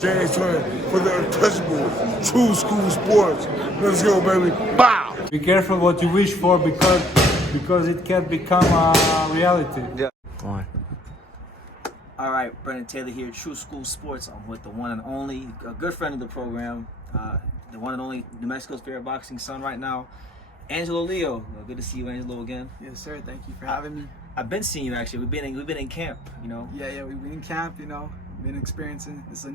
James Twin for the untouchable true school sports. Let's go, baby. Bow! Be careful what you wish for because it can become a reality. Yeah. On. All right, Brendan Taylor here, True School Sports. I'm with the one and only, a good friend of the program, the one and only New Mexico's favorite boxing son right now, Angelo Leo. Good to see you, Angelo, again. Yes, sir. Thank you for having me. I've been seeing you actually. We've been in camp, you know. Yeah, we've been in camp, you know. Been experiencing. It's a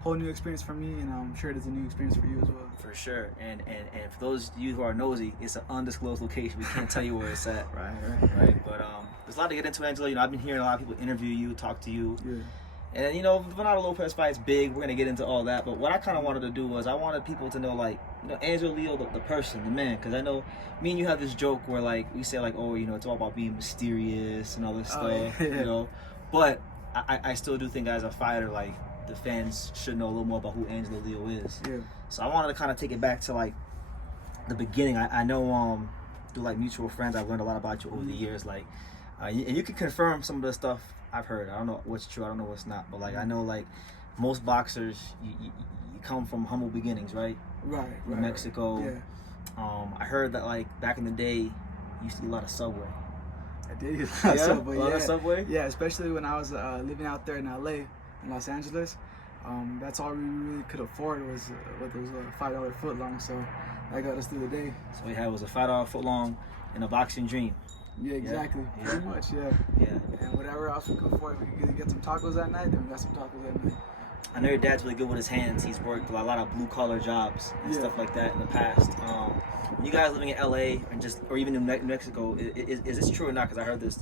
whole new experience for me, and I'm sure it is a new experience for you as well. For sure. And for those of you who are nosy, it's an undisclosed location. We can't tell you where it's at. Right. But there's a lot to get into, Angelo. You know, I've been hearing a lot of people interview you, talk to you. Yeah. And you know, the Venado Lopez fight's big. We're gonna get into all that. But what I kind of wanted to do was I wanted people to know, like, you know, Angelo Leo, the person, the man. Because I know me and you have this joke where, like, we say, like, oh, you know, it's all about being mysterious and all this stuff. Yeah. You know, but I still do think as a fighter, like, the fans should know a little more about who Angelo Leo is. Yeah. So I wanted to kind of take it back to, like, the beginning. I know through, like, mutual friends, I've learned a lot about you over the years. Like, and you can confirm some of the stuff I've heard. I don't know what's true. I don't know what's not. But, like, I know, like, most boxers, you come from humble beginnings, right? Right. New Mexico. Yeah. I heard that, like, back in the day, you used to eat a lot of Subway. I did use Yeah? Subway. A lot of Subway? Yeah, especially when I was living out there in LA, in Los Angeles. That's all we really could afford was those $5 foot long. So that got us through the day. So we had was a $5 foot long and a boxing dream. Yeah, exactly. Yeah. Pretty much, yeah. And whatever else we could afford, we could get some tacos that night, then we got some tacos that night. I know your dad's really good with his hands. He's worked a lot of blue collar jobs and stuff like that in the past. When you guys living in LA or even in Mexico, is this true or not? Because I heard this.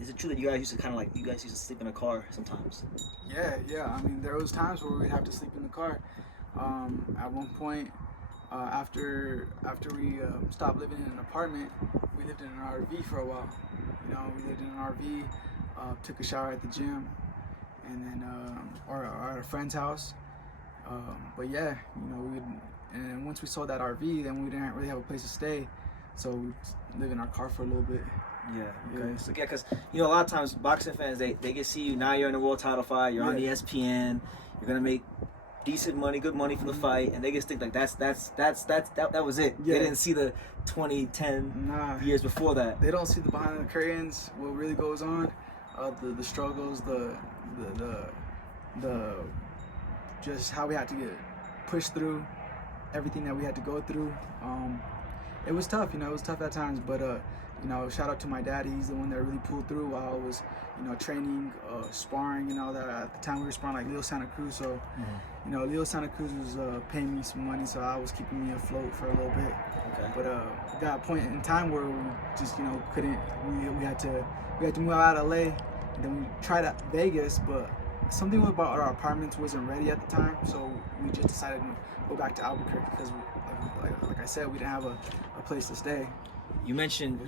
Is it true that you guys used to sleep in a car sometimes? Yeah. I mean, there was times where we'd have to sleep in the car. At one point, after we stopped living in an apartment, we lived in an RV for a while. You know, we lived in an RV, took a shower at the gym, and then or at a friend's house. But yeah, you know, and once we sold that RV, then we didn't really have a place to stay, so we live in our car for a little bit. Yeah. Okay. So because you know, a lot of times boxing fans they get see you now. You're in a world title fight. You're on ESPN. You're gonna make decent money, good money for the fight, and they just think like that was it. Yeah. They didn't see the 2010 years before that. They don't see the behind the curtains, what really goes on, the struggles, the just how we had to get pushed through, everything that we had to go through. It was tough, you know, it was tough at times, but you know, shout out to my daddy. He's the one that really pulled through while I was, you know, training, sparring, you know, that at the time we were sparring like Leo Santa Cruz. So, you know, Leo Santa Cruz was paying me some money, so I was keeping me afloat for a little bit. Okay. But we got a point in time where we just, you know, couldn't. We had to move out of LA, and then we tried out Vegas, but something about our apartments wasn't ready at the time, so we just decided to go back to Albuquerque because, like I said, we didn't have a place to stay. You mentioned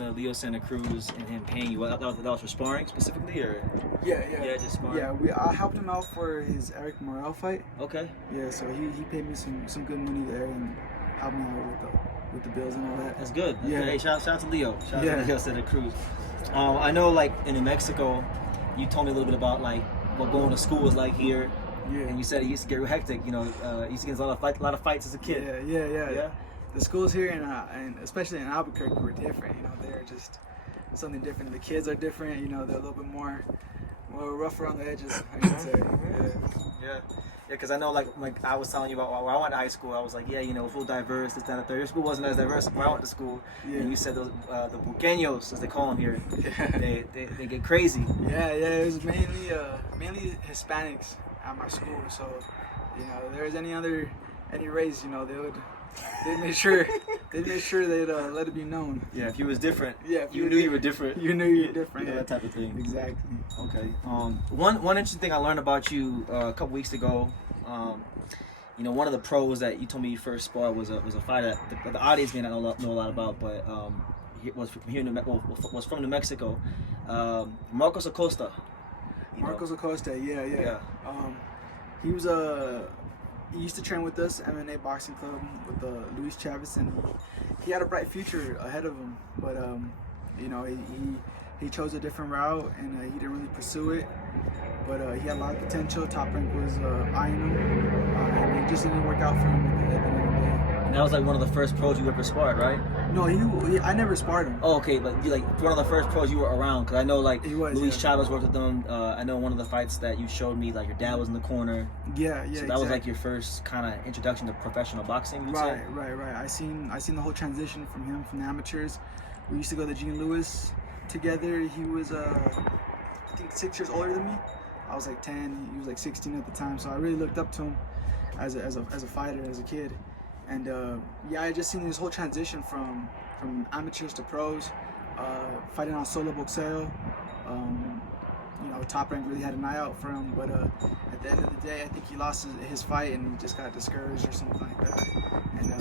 the Leo Santa Cruz and him paying you. That was for sparring specifically, or? Yeah, just sparring. Yeah, I helped him out for his Eric Morel fight. Okay. Yeah, so he paid me some good money there and helped me out with the bills and all that. That's good. Yeah. Hey, shout out to Leo. Shout out to Leo Santa Cruz. I know, like in New Mexico, you told me a little bit about like what going to school was like here. Yeah. And you said it used to get real hectic. You know, you used to get a lot of fights as a kid. Yeah. The schools here and especially in Albuquerque were different. You know, they're just something different. The kids are different. You know, they're a little bit more rough around the edges, I should say. Yeah. Because I know, like I was telling you about where I went to high school. I was like, yeah, you know, full diverse. This, that, and the third. Your school wasn't as diverse where I went to school. Yeah. And you said those the buqueños, as they call them here. Yeah. They get crazy. Yeah. It was mainly Hispanics at my school. So, you know, if there was any race, you know, they'd make sure they'd let it be known. Yeah, if you was different. Yeah, you knew you were different. You knew you were different. Yeah, that type of thing. Exactly. Okay. One interesting thing I learned about you a couple weeks ago. You know, one of the pros that you told me you first sparred was a fighter that the audience may not know a lot about, but he was from here was from New Mexico. Marcos Acosta. Marcos Acosta, yeah. He used to train with us, MMA Boxing Club, with Luis Chavez, and he had a bright future ahead of him. But you know, he chose a different route, and he didn't really pursue it. but he had a lot of potential. Top rank was Inoue, and it just didn't work out for him at the end of the day. And that was like one of the first pros you ever sparred, right? No, I never sparred him. Oh, okay, but you like one of the first pros you were around, because I know like He was, Luis yeah. Chavez worked with them. I know one of the fights that you showed me, like your dad was in the corner. Yeah, So that was like your first kind of introduction to professional boxing, you'd say? Right. I seen the whole transition from him, from the amateurs. We used to go to Gene Lewis together. He was I think 6 years older than me. I was like 10. He was like 16 at the time. So I really looked up to him as a fighter, as a kid. And yeah, I just seen this whole transition from amateurs to pros, fighting on solo boxeo. You know, Top Rank really had an eye out for him, but at the end of the day, I think he lost his fight and he just got discouraged or something like that, and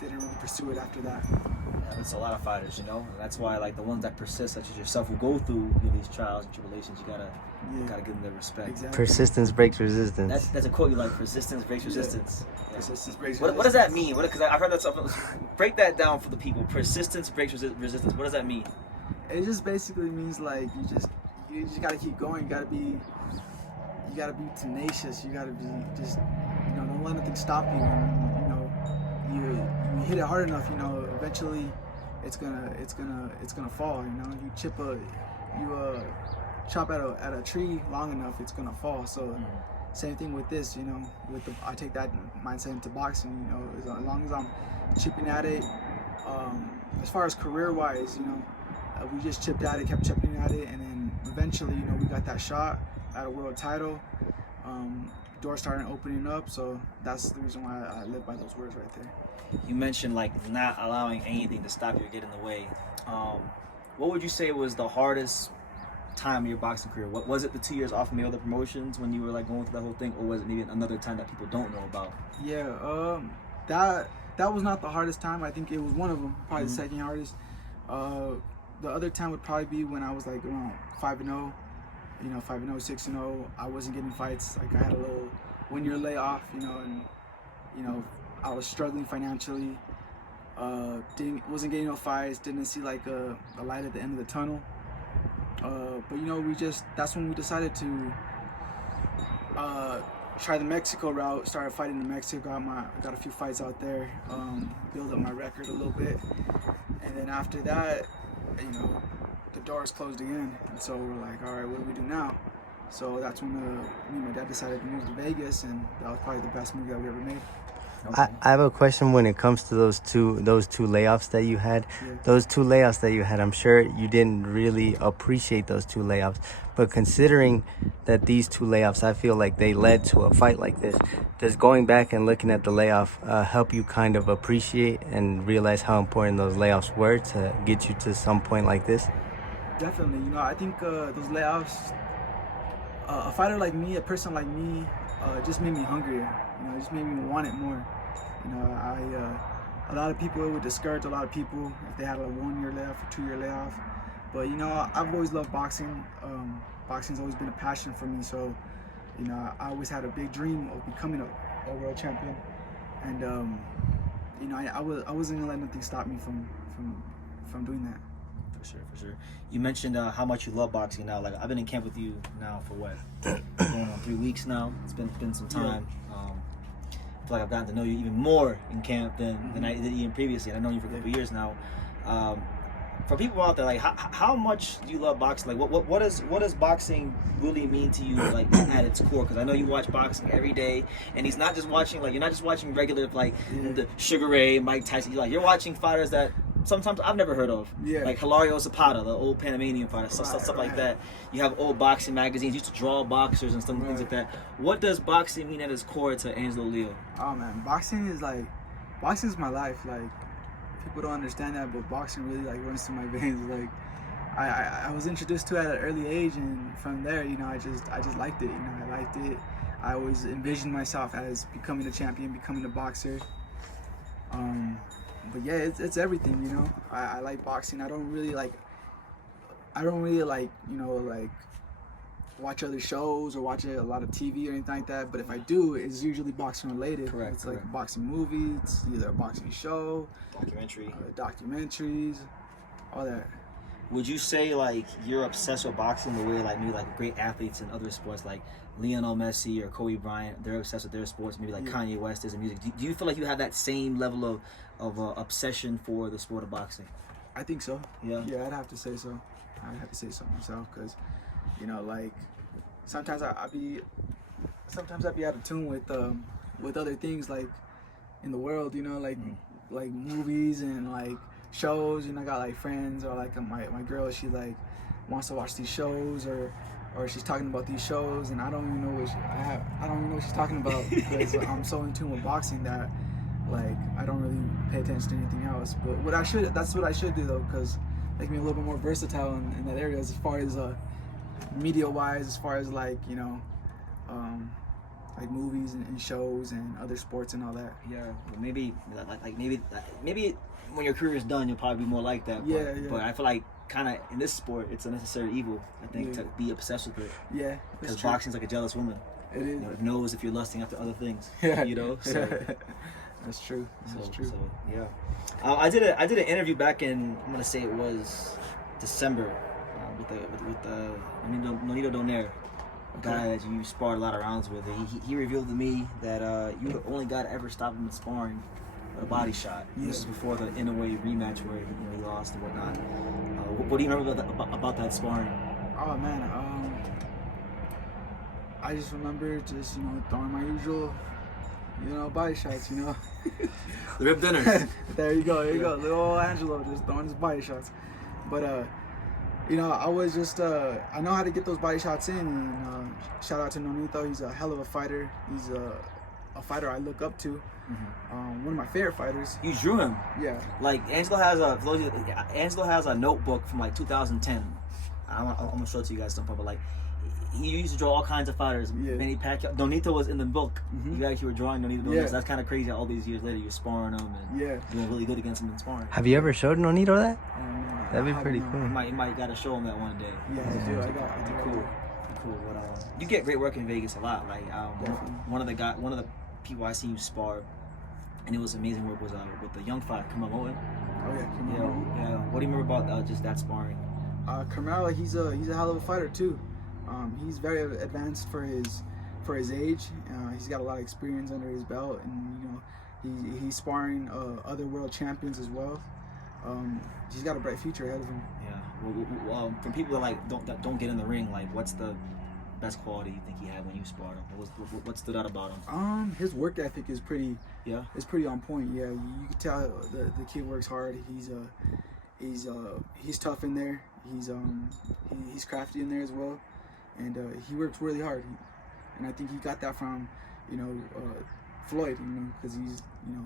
didn't really pursue it after that. Yeah, it's a lot of fighters, you know. And that's why like the ones that persist, such as yourself, who go through these trials and tribulations, you gotta give them their respect. Exactly. Persistence breaks resistance. That's a quote you like. Persistence breaks resistance. Yeah. Persistence breaks What does that mean? Because I've heard that stuff. Break that down for the people. Persistence breaks resistance. What does that mean? It just basically means like you just gotta keep going. You gotta be tenacious. You gotta be just, you know, don't let nothing stop you. And, you know, you hit it hard enough, you know, eventually it's gonna fall. You know, you chop at a tree long enough, it's gonna fall. So same thing with this, you know. I take that mindset into boxing. You know, as long as I'm chipping at it. As far as career-wise, you know, we just chipped at it, kept chipping at it, and then eventually, you know, we got that shot at a world title. Doors started opening up, so that's the reason why I live by those words right there. You mentioned like not allowing anything to stop you or get in the way. What would you say was the hardest time of your boxing career? What was it? The 2 years off from the other promotions when you were like going through that whole thing, or was it maybe another time that people don't know about? Yeah, that was not the hardest time. I think it was one of them, probably the second hardest. The other time would probably be when I was like around 5-0, you know, 5-0, 6-0. I wasn't getting fights. Like I had a little 1 year layoff, you know, and you know, I was struggling financially. Wasn't getting no fights. Didn't see like a light at the end of the tunnel. But you know, that's when we decided to try the Mexico route. Started fighting in Mexico. Got a few fights out there. Build up my record a little bit, and then after that, you know, the doors closed again. And so we're like, all right, what do we do now? So that's when me and my dad decided to move to Vegas, and that was probably the best move that we ever made. I have a question when it comes to those two layoffs that you had. Yeah. Those two layoffs that you had, I'm sure you didn't really appreciate those two layoffs. But considering that these two layoffs, I feel like they led to a fight like this, does going back and looking at the layoff help you kind of appreciate and realize how important those layoffs were to get you to some point like this? Definitely. You know, I think those layoffs, a fighter like me, a person like me, just made me hungrier. You know, it just made me want it more. You know, a lot of people, it would discourage a lot of people if they had a 1 year layoff or 2 year layoff. But you know, I've always loved boxing. Boxing's always been a passion for me. So, you know, I always had a big dream of becoming a world champion. And you know, I wasn't gonna let nothing stop me from doing that. For sure. You mentioned how much you love boxing now. Like I've been in camp with you now for what, going on 3 weeks now. It's been some time. I feel like I've gotten to know you even more in camp than I did even previously. And I've known you for a couple years now. For people out there, like how much do you love boxing? Like what does boxing really mean to you, like at its core? Because I know you watch boxing every day, and he's not just watching you're not just watching regular the Sugar Ray, Mike Tyson. You're watching fighters that sometimes I've never heard of, like Hilario Zapata, the old Panamanian fighter, stuff like that. You have old boxing magazines, used to draw boxers and things like that. What does boxing mean at its core to Angelo Leo? Oh man, boxing is my life. Like people don't understand that, but boxing really like runs through my veins. Like I was introduced to it at an early age, and from there, you know, I just liked it. You know, I liked it. I always envisioned myself as becoming a champion, becoming a boxer. But yeah, it's everything, you know. I like boxing. I don't really like, you know, like watch other shows or watch a lot of TV or anything like that. But if I do, it's usually boxing related. Correct. It's like a boxing movie. It's either a boxing show, documentaries, all that. Would you say like you're obsessed with boxing the way like maybe like great athletes in other sports like Lionel Messi or Kobe Bryant, they're obsessed with their sports. Maybe like Kanye West is in music. Do you feel like you have that same level of obsession for the sport of boxing? I think so. Yeah. Yeah, I'd have to say so. I'd have to say so myself, because, you know, like sometimes I'd be out of tune with other things like in the world, you know, like movies and like shows. You know, I got like friends or like my girl. She like wants to watch these shows or she's talking about these shows, and I don't even know I don't even know what she's talking about because I'm so in tune with boxing that like I don't really pay attention to anything else. But that's what I should do though, because make me a little bit more versatile in that area as far as media wise, as far as like, you know, like movies and shows and other sports and all that. Yeah, well, maybe when your career is done, you'll probably be more like that. But I feel like kind of in this sport, it's a necessary evil, I think, to be obsessed with it. Yeah, because boxing's like a jealous woman. It is. You know, it knows if you're lusting after other things. Yeah. You know. So that's true. That's true. So yeah, I did an interview back in, I'm gonna say it was December with Nonito Donaire, a guy that you sparred a lot of rounds with. He revealed to me that you were the only guy to ever stop him in sparring with a body shot. Yeah. This is before the Inoue rematch where he lost and whatnot. What do you remember about that sparring? Oh man, I just remember just, you know, throwing my usual, you know, body shots, you know. The rib dinner. There you go, little old Angelo just throwing his body shots. But you know, I was just I know how to get those body shots in, and shout out to Nonito. He's a hell of a fighter. He's a fighter I look up to. One of my favorite fighters. You drew him. Yeah. Like Angelo has a notebook from like 2010. I'm gonna show it to you guys sometime, but like he used to draw all kinds of fighters. Yeah. Manny Pacquiao. Donito was in the book. You guys were drawing Nonito. Yeah. So that's kind of crazy. All these years later, you're sparring him and doing really good against him in sparring. Have you ever showed Nonito that? That'd be I pretty have cool. You might gotta show him that one day. Yeah, I do. I do. Cool. But you get great work in Vegas a lot. Like one of the people I seen you spar, and it was amazing work, was with the young fighter Curmel Moton. Oh yeah, Curmel. Yeah. What do you remember about just that sparring? Curmel, he's a hell of a fighter too. He's very advanced for his age. He's got a lot of experience under his belt, and you know he's sparring other world champions as well. He's got a bright future ahead of him. Yeah. Well, from people that don't get in the ring, like what's the best quality you think he had when you sparred him? What stood out about him? His work ethic is pretty. Yeah. It's pretty on point. Yeah, you can tell the kid works hard. He's tough in there. He's crafty in there as well, and he works really hard. And I think he got that from, you know, Floyd, you know, because he's, you know,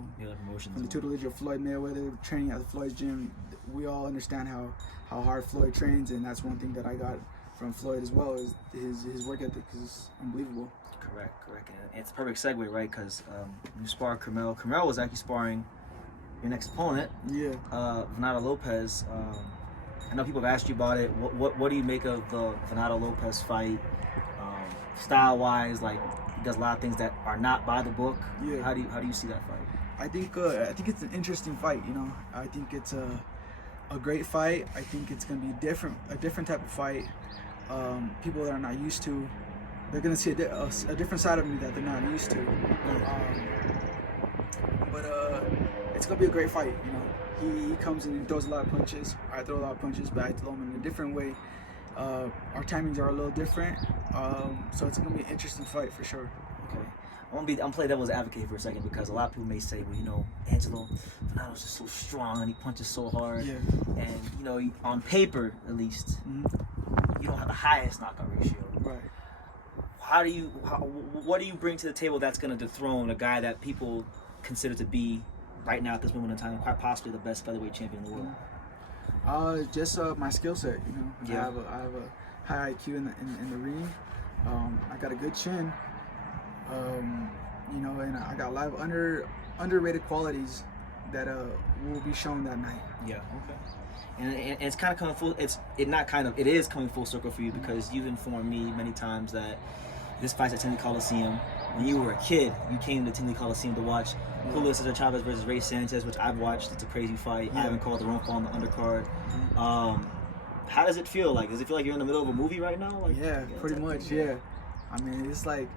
from the tutelage of Floyd Mayweather, training at the Floyd's gym. We all understand how hard Floyd trains, and that's one thing that I got from Floyd as well, is his work ethic is unbelievable. Correct. And it's a perfect segue, right? Because you sparred Curmel. Curmel was actually sparring your next opponent, Venado Lopez. I know people have asked you about it. What do you make of the Venado Lopez fight? Style-wise, like he does a lot of things that are not by the book. Yeah. How do you see that fight? I think it's an interesting fight. You know, I think it's a great fight. I think it's gonna be a different type of fight. People that are not used to, they're gonna see a different side of me that they're not used to. But it's gonna be a great fight. You know, he comes in and throws a lot of punches. I throw a lot of punches, but I throw them in a different way. Our timings are a little different, so it's gonna be an interesting fight for sure. Okay. I'm gonna play devil's advocate for a second, because a lot of people may say, well, you know, Angelo Venado's just so strong and he punches so hard, and you know, on paper at least, you don't have the highest knockout ratio. Right. What do you bring to the table that's gonna dethrone a guy that people consider to be, right now at this moment in time, quite possibly the best featherweight champion in the world? Just my skill set. You know, I have a high IQ in the ring. I got a good chin. You know, and I got a lot of underrated qualities that will be shown that night. Yeah. Okay. And it's kind of coming full. It is coming full circle for you, because you've informed me many times that this fight's at Tinley Coliseum. When you were a kid, you came to Tinley Coliseum to watch Julio Cesar Chavez versus Ray Sanchez, which I've watched. It's a crazy fight. I haven't called the wrong fall on the undercard. How does it feel? Like, does it feel like you're in the middle of a movie right now? Like, pretty much. Yeah. I mean, it's like,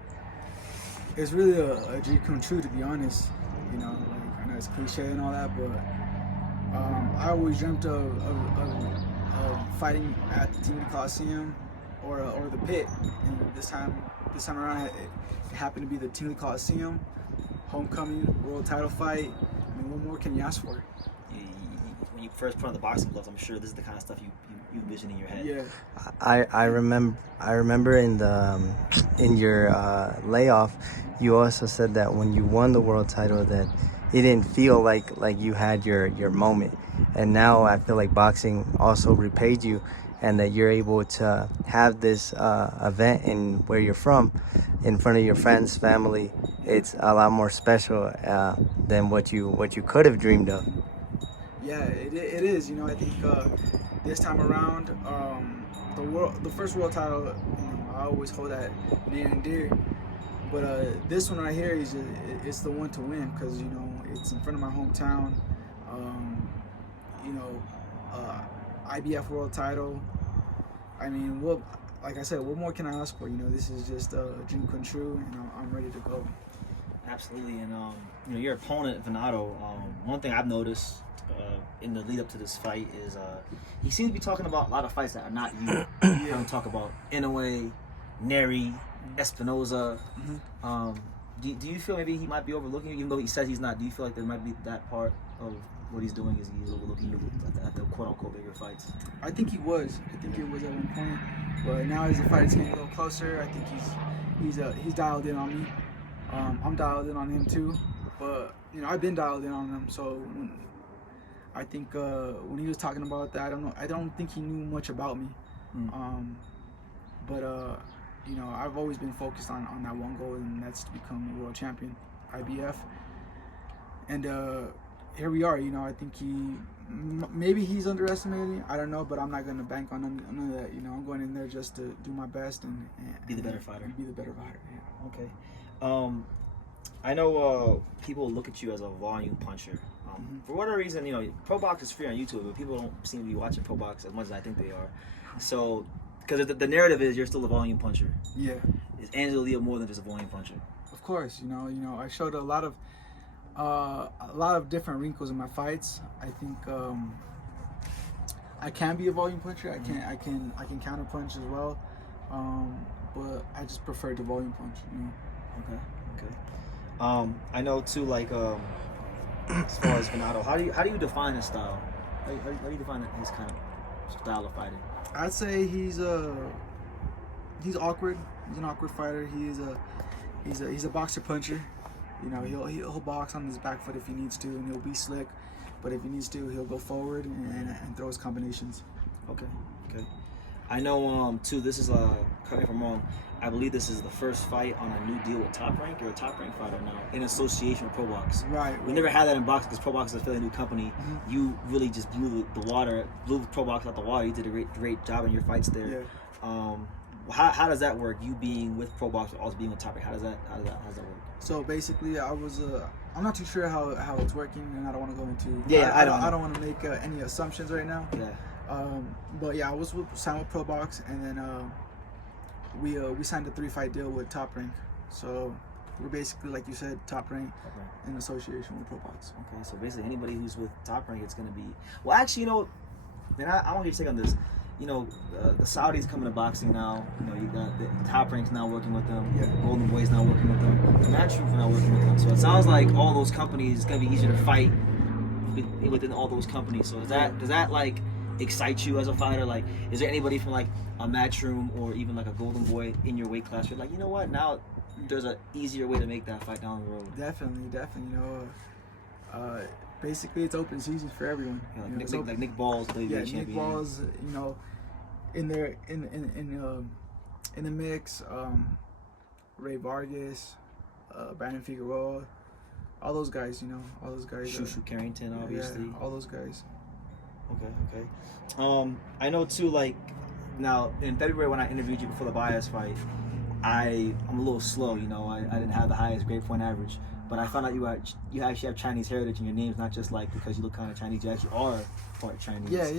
it's really a dream come true, to be honest. You know, like, I know it's cliche and all that, but I always dreamt of fighting at the Tingley Coliseum or the Pit. And this time around, it happened to be the Tingley Coliseum, homecoming, world title fight. I mean, what more can you ask for? When you first put on the boxing gloves, I'm sure this is the kind of stuff you envision in your head. Yeah. I remember in your layoff, you also said that when you won the world title that it didn't feel like you had your moment, and now I feel like boxing also repaid you, and that you're able to have this event in where you're from, in front of your friends, family. It's a lot more special than what you could have dreamed of. Yeah, it is. You know, I think this time around, the first world title, you know, I always hold that near and dear. But this one right here it's the one to win, because, you know, it's in front of my hometown. You know, IBF world title. I mean, like I said, what more can I ask for? You know, this is just a dream come true, and I'm ready to go. Absolutely, and you know, your opponent Venado. One thing I've noticed in the lead up to this fight is he seems to be talking about a lot of fights that are not you. You don't talk about Inoue, Neri, Espinoza. Do you feel maybe he might be overlooking you, even though he says he's not? Do you feel like there might be that part of what he's doing is he's overlooking you at the quote unquote bigger fights? I think he was. I think it was at one point, but now as the fight is getting a little closer, I think he's dialed in on me. I'm dialed in on him too, but you know, I've been dialed in on him. So I think when he was talking about that, I don't think he knew much about me. But you know, I've always been focused on that one goal, and that's to become a world champion, IBF. And here we are. You know, I think maybe he's underestimating. I don't know, but I'm not gonna bank on none of that. You know, I'm going in there just to do my best and be the better fighter. Be the better fighter. Yeah. Okay. I know people look at you as a volume puncher. For whatever reason, you know, ProBox is free on YouTube, but people don't seem to be watching ProBox as much as I think they are. So, because the narrative is you're still a volume puncher. Yeah. Is Angelo Leo more than just a volume puncher? Of course, you know, I showed a lot of different wrinkles in my fights. I think I can be a volume puncher. I can counter punch as well, but I just prefer the volume punch. You know? Okay. I know too, like as far as Venado, how do you define his style? How do you define his kind of style of fighting? I'd say he's awkward. He's an awkward fighter. He's a boxer puncher. You know, he'll box on his back foot if he needs to, and he'll be slick. But if he needs to, he'll go forward and throw his combinations. Okay. I know too. This is correct me if I'm wrong. I believe this is the first fight on a new deal with Top Rank. You're a Top Rank fighter now in association with ProBox. Right. We never had that in boxing because ProBox is a fairly new company. You really just blew ProBox out the water. You did a great job in your fights there. Yeah. How does that work? You being with ProBox, also being with Top Rank. How does that work? So basically, I'm not too sure how it's working, and I don't want to go into. Yeah, I don't want to make any assumptions right now. Yeah. But yeah, I was signed with ProBox, and then we signed a 3-fight deal with Top Rank. So we're basically, like you said, Top Rank in association with ProBox. Okay, so basically anybody who's with Top Rank, it's gonna be. Well, actually, you know, man, I want you to take on this. You know, the Saudis coming to boxing now. You know, you got the Top Rank's now working with them. Yeah. Golden Boy's now working with them. The Matchroom's now working with them. So it sounds like all those companies, it's gonna be easier to fight within all those companies. So does that like excite you as a fighter? Like, is there anybody from like a Matchroom or even like a Golden Boy in your weight class? You're like, you know what? Now there's an easier way to make that fight down the road. Definitely. You know, basically it's open season for everyone. Yeah, you know, like Nick Ball's the champion. Nick Ball's, you know, in there in the mix. Ray Vargas, Brandon Figueroa, all those guys. You know, all those guys. Shushu Carrington, obviously. Yeah, all those guys. Okay. I know too. Like now in February when I interviewed you before the Baez fight, I'm a little slow. You know, I didn't have the highest grade point average. But I found out you actually have Chinese heritage in your name's not just like because you look kind of Chinese. You actually are part Chinese. Yeah.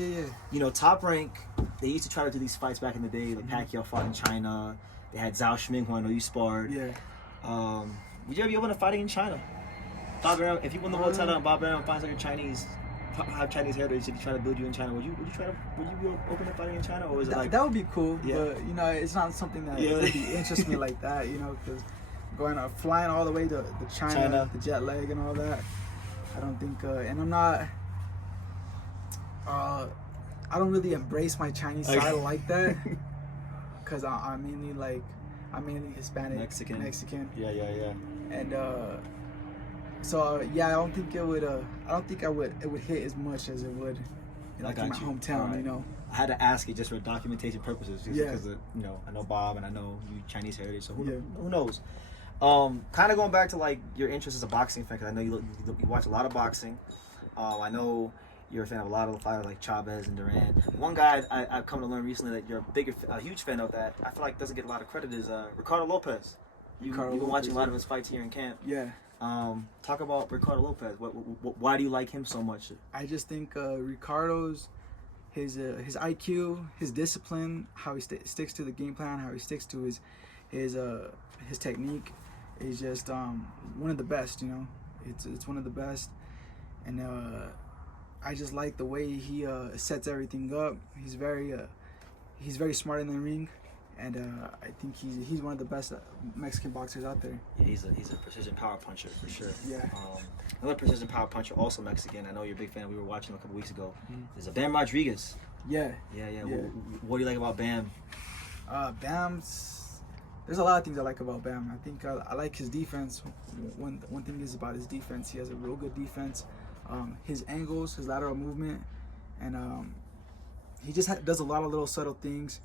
You know, Top Rank, they used to try to do these fights back in the day. Like Pacquiao fought in China. They had Zhao Shiming, who I know you sparred. Yeah. Would you ever be open to fighting in China? Bob Arum, if you win the world title and Bob Arum finds out you're Chinese, have Chinese heritage, should he try to build you in China? Would you be open to fighting in China, or is it like that would be cool? Yeah. But you know, it's not something that really interests me like that. You know, because flying all the way to China, the jet lag and all that. I don't think, and I'm not. I don't really embrace my Chinese side like that, because I'm mainly Hispanic, Mexican. Yeah. And so I don't think it would. I don't think it would hit as much as it would in my hometown. Right. You know. I had to ask it just for documentation purposes, just because you know, I know Bob and I know you Chinese heritage, so who knows? Kind of going back to like your interest as a boxing fan, because I know you watch a lot of boxing. I know you're a fan of a lot of the fighters like Chavez and Duran. One guy I've come to learn recently that you're a huge fan of that I feel like doesn't get a lot of credit is Ricardo Lopez. You've been watching a lot of his fights here in camp. Yeah. Talk about Ricardo Lopez. Why do you like him so much? I just think Ricardo's his IQ, his discipline, how he sticks to the game plan, how he sticks to his technique is just one of the best. You know, it's one of the best, and I just like the way he sets everything up. He's very smart in the ring, and I think he's one of the best Mexican boxers out there. Yeah, he's a precision power puncher for sure. Yeah. Another precision power puncher, also Mexican. I know you're a big fan. We were watching a couple weeks ago. Is Bam Rodriguez. Yeah. What do you like about Bam? There's a lot of things I like about Bam. I think I like his defense. One thing is about his defense. He has a real good defense. His angles, his lateral movement, and he just does a lot of little subtle things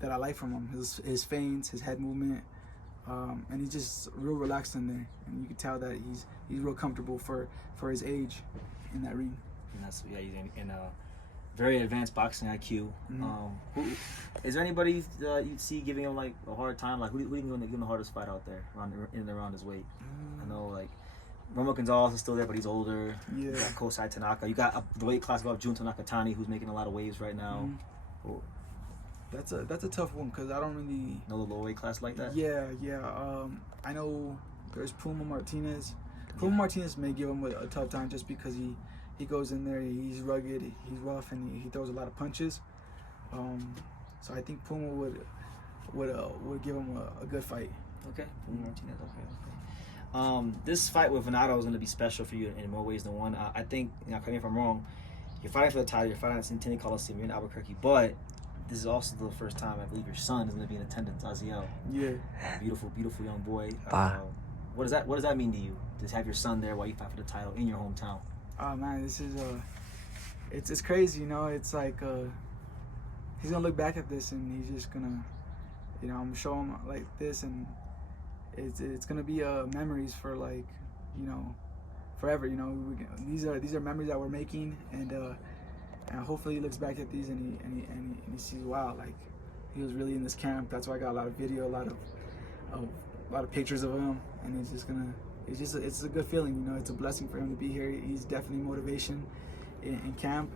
that I like from him. His feints, his head movement, and he's just real relaxed in there. And you can tell that he's real comfortable for his age in that ring. And that's he's in very advanced boxing IQ. Is there anybody you'd see giving him like a hard time? Like who do you going to give him the hardest fight out there in and around his weight? I know like Romo Gonzalez is still there, but he's older. Yeah. You got Kosai Tanaka. You got the weight class above Junto Nakatani, who's making a lot of waves right now. That's a tough one because I don't really know the low weight class like that. Yeah. I know there's Puma Martinez. Puma Martinez may give him a tough time just because he goes in there, he's rugged, he's rough, and he throws a lot of punches. So I think Puma would give him a good fight. Okay, Puma Martinez. Okay. This fight with Venado is going to be special for you in more ways than one. I think, correct me if I'm wrong, you're fighting for the title, you're fighting at Centennial Coliseum, you're in Albuquerque, but this is also the first time I believe your son is going to be in attendance, Aziel. Yeah. Beautiful, beautiful young boy. What does that mean to you, to have your son there while you fight for the title in your hometown? Oh man, this is it's crazy, you know. It's like he's gonna look back at this and he's just gonna, I'm gonna show him like this, and it's gonna be memories for like, forever. These are memories that we're making, and hopefully he looks back at these and he sees, wow, like he was really in this camp. That's why I got a lot of video, a lot of pictures of him, and it's a good feeling. It's a blessing for him to be here. He's definitely motivation in camp.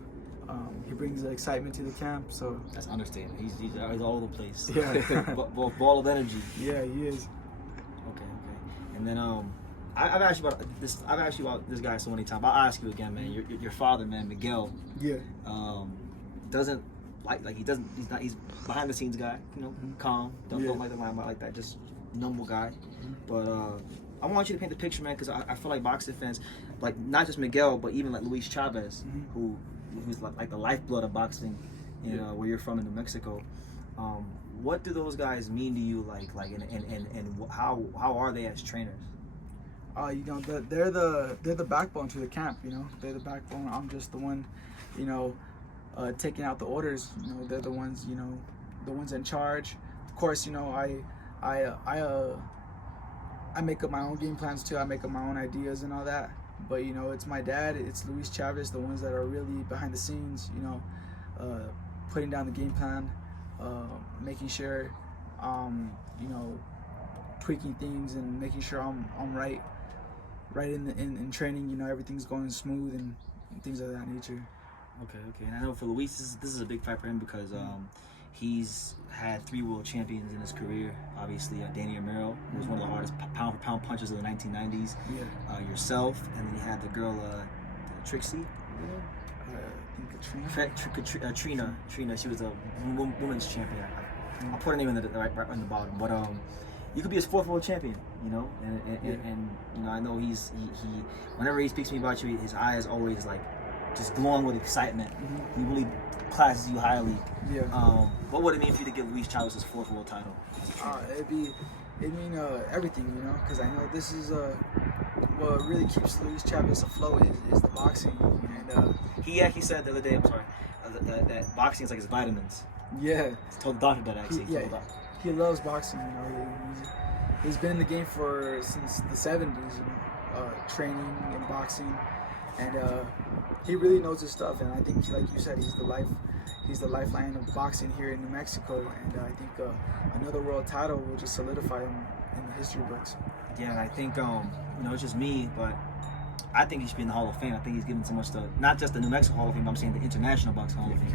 He brings the excitement to the camp. So that's understatement. He's all over the place. Yeah, ball of energy. Yeah, he is. Okay. And then I've asked you about this guy so many times. I'll ask you again, man. Your father, man, Miguel. Yeah. Doesn't he's behind the scenes guy. Calm. Don't like the limelight like that. Just normal guy. But I want you to paint the picture, man, because I feel like boxing fans, like not just Miguel, but even like Luis Chavez, who's like the lifeblood of boxing, where you're from in New Mexico. What do those guys mean to you, and how are they as trainers? They're the backbone to the camp. They're the backbone. I'm just the one, taking out the orders. They're the ones, the ones in charge. Of course, I make up my own game plans too. I make up my own ideas and all that. But it's my dad, it's Luis Chavez, the ones that are really behind the scenes. Putting down the game plan, making sure, tweaking things and making sure I'm right in training. Everything's going smooth and things of that nature. Okay. And I know for Luis, this is a big fight for him because He's had 3 world champions in his career. Obviously, Danny Amaro, who was one of the hardest pound-for-pound punchers of the 1990s. Yeah. Yourself, and then you had the girl Trixie. I think Trina. She was a women's champion. I'll put her name in right on the bottom. But you could be his 4th world champion, you know. And you know, I know he whenever he speaks to me about you, his eye is always like just glowing with excitement. He really classes you highly. Yeah. What would it mean for you to get Luis Chavez his 4th world title? It'd mean everything, you know, because I know this is what really keeps Luis Chavez afloat is the boxing. And he actually said the other day, I'm sorry, that boxing is like his vitamins. yeah, He told the doctor that actually. He loves boxing. You know, he's been in the game since the 70s. You know, training and boxing, and he really knows his stuff. And I think, like you said, he's the lifeline of boxing here in New Mexico. And I think another world title will just solidify him in the history books. Yeah, and I think you know, it's just me, but I think he should be in the Hall of Fame. I think he's given so much to not just the New Mexico Hall of Fame, but I'm saying the International Boxing Hall of Fame.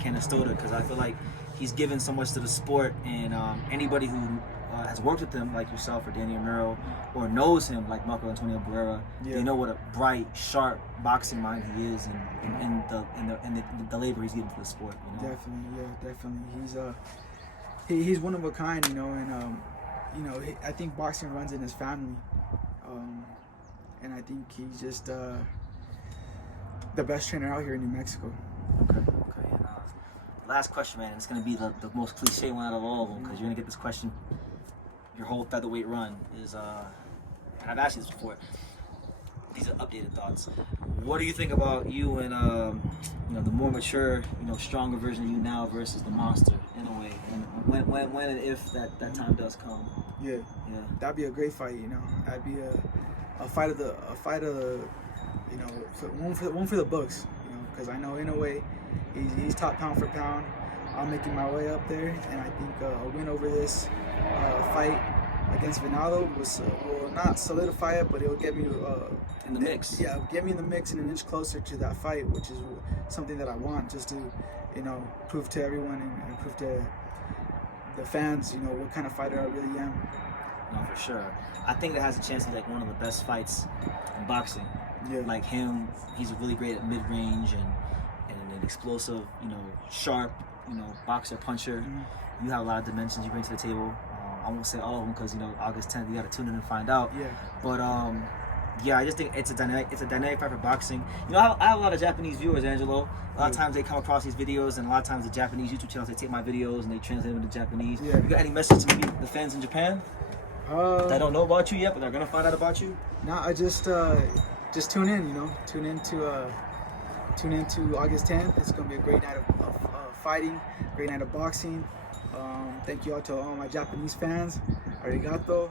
Canastota, because I feel like he's given so much to the sport, and anybody who has worked with him, like yourself or Danny Amaro, or knows him, like Marco Antonio Barrera, they know what a bright, sharp boxing mind he is, and the labor he's given to the sport. You know? Definitely. He's one of a kind, you know, and you know, I think boxing runs in his family. And I think he's just the best trainer out here in New Mexico. Okay. And last question, man. It's gonna be the most cliche one out of all of them, because you're gonna get this question your whole featherweight run is. And I've asked you this before. These are updated thoughts. What do you think about you and you know, the more mature, you know, stronger version of you now versus the monster in a way? And when and if that time does come? Yeah. That'd be a great fight. You know, that'd be a fight of you know, one for the books, you know, because I know Inoue, he's top pound for pound. I'm making my way up there, and I think a win over this fight against Venado will not solidify it, but it will get me in the mix. Yeah, get me in the mix and an inch closer to that fight, which is something that I want, just to, you know, prove to everyone and prove to the fans, you know, what kind of fighter I really am. No, for sure. I think that has a chance to be like one of the best fights in boxing. Yeah. Like him, he's really great at mid-range and an explosive, you know, sharp, you know, boxer, puncher. You have a lot of dimensions you bring to the table. I won't say all of them because, you know, August 10th, you got to tune in and find out. Yeah. But yeah, I just think it's a dynamic fight for boxing. You know, I have a lot of Japanese viewers, Angelo. A lot of times they come across these videos, and a lot of times the Japanese YouTube channels, they take my videos and they translate them into Japanese. Yeah. You got any message to maybe the fans in Japan that don't know about you yet, but they're gonna find out about you? No, I just tune in. You know, tune into August 10th. It's gonna be a great night of fighting, great night of boxing. Thank you all to all my Japanese fans. Arigato.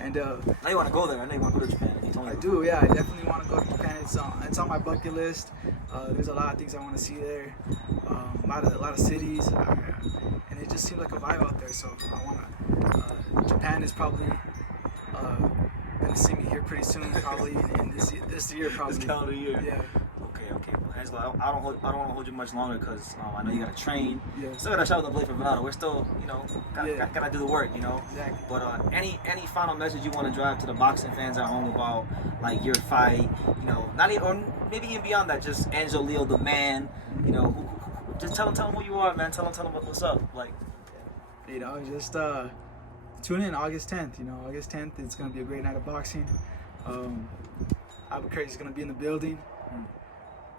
And now you want to go there. I know you want to go to Japan. I do, yeah. I definitely want to go to Japan. It's on my bucket list. There's a lot of things I want to see there. A lot of cities, and it just seems like a vibe out there. So I want to. Japan is probably gonna see me here pretty soon. Probably in this year, probably. This calendar year. Yeah. Okay. Well, Angelo, I don't want to hold you much longer because I know you got to train. Yeah. Still got to shout out the play for Venado. We're still, you know, gotta do the work, you know. Exactly. But any final message you want to drive to the boxing fans at home about like your fight, you know, not even, or maybe even beyond that, just Angelo Leo the man, you know, just tell them who you are, man. Tell them what's up, like. You know, just tune in August 10th. You know, August 10th, it's gonna be a great night of boxing. Albuquerque is gonna be in the building.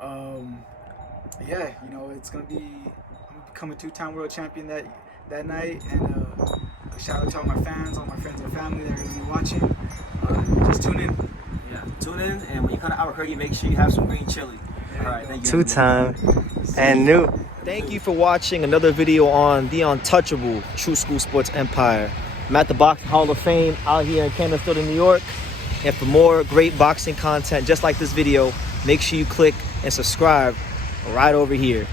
Yeah, you know, it's gonna be. I'm gonna become a 2-time world champion that night, and a shout out to all my fans, all my friends and family that are gonna be watching. Just tune in. Yeah, tune in, and when you come to Albuquerque, make sure you have some green chili. All right, thank you. 2-time and new. Thank you for watching another video on the untouchable True School Sports Empire. I'm at the Boxing Hall of Fame out here in Canastota, New York. And for more great boxing content just like this video, make sure you click and subscribe right over here.